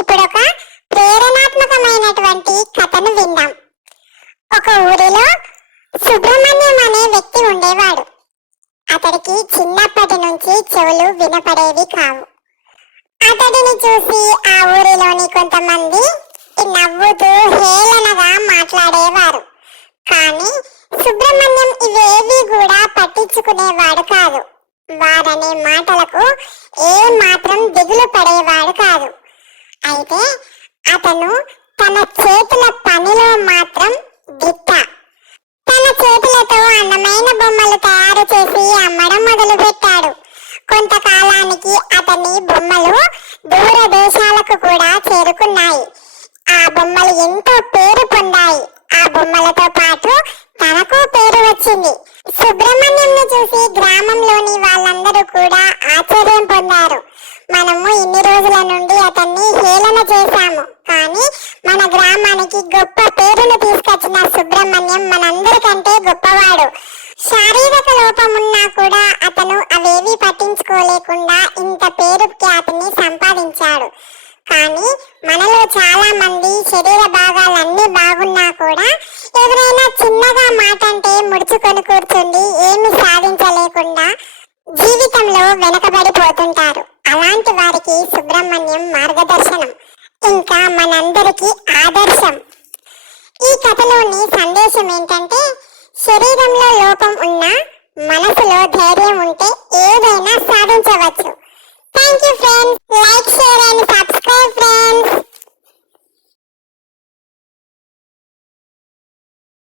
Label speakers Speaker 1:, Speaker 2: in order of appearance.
Speaker 1: ఇప్పుడు ఒక ప్రేరణాత్మకమైనటువంటి కథను విందాం. ఒక ఊరిలో సుబ్రహ్మణ్యం అనే వ్యక్తి ఉండేవాడు. అతడికి చిన్నప్పటి నుంచి చెవులు వినపడేవి కావు. అతడిని చూసి ఆ ఊరిలోని కొంతమంది నవ్వుతూ హేళనగా మాట్లాడేవారు. కానీ సుబ్రహ్మణ్యం ఇవేవి కూడా పట్టించుకునేవాడు కాదు. వారనే మాటలకు ఏ మాత్రం దిగులు పడేవాడు కాదు అయితే అతను తన చేతుల పనిలో మాత్రం దిట్ట. తన చేతులతో అందమైన బొమ్మలు తయారు చేసి అమ్మడం మొదలు పెట్టాడు కొంతకాలానికి అతని బొమ్మలు దూర దేశాలకు కూడా చేరుకున్నాయి. ఆ బొమ్మలు ఎంతో పేరు పొందాయి. ఆ బొమ్మలతో ఇన్ని రోజుల నుండి అతన్ని హేళన చేశాము. కానీ మన గ్రామానికి గొప్ప పేరును తీసుకొచ్చిన సుబ్రహ్మణ్యం మనందరికంటే గొప్పవాడు. శారీరక లోపమున్నా కూడా అతను అవేవి పట్టించుకోలేకుండా ఇంత పేరు ఖ్యాతిని సంపాదించాడు. కానీ మనలో చాలా మంది శరీర భాగాలన్నీ బాగున్నా కూడా ఎవరైనా చిన్నగా మాట అంటే ముడుచుకొని కూర్చుండి ఏమి సాధించలేకుండా జీవితంలో వెనకబడి సుబ్రహ్మణ్యం మార్గదర్శనం? ఇంకా మనందరికీ ఆదర్శం. ఈ కథలోని సందేశం ఏంటంటే శరీరంలో లోపం ఉన్నా మనసులో ధైర్యం ఉంటే ఏ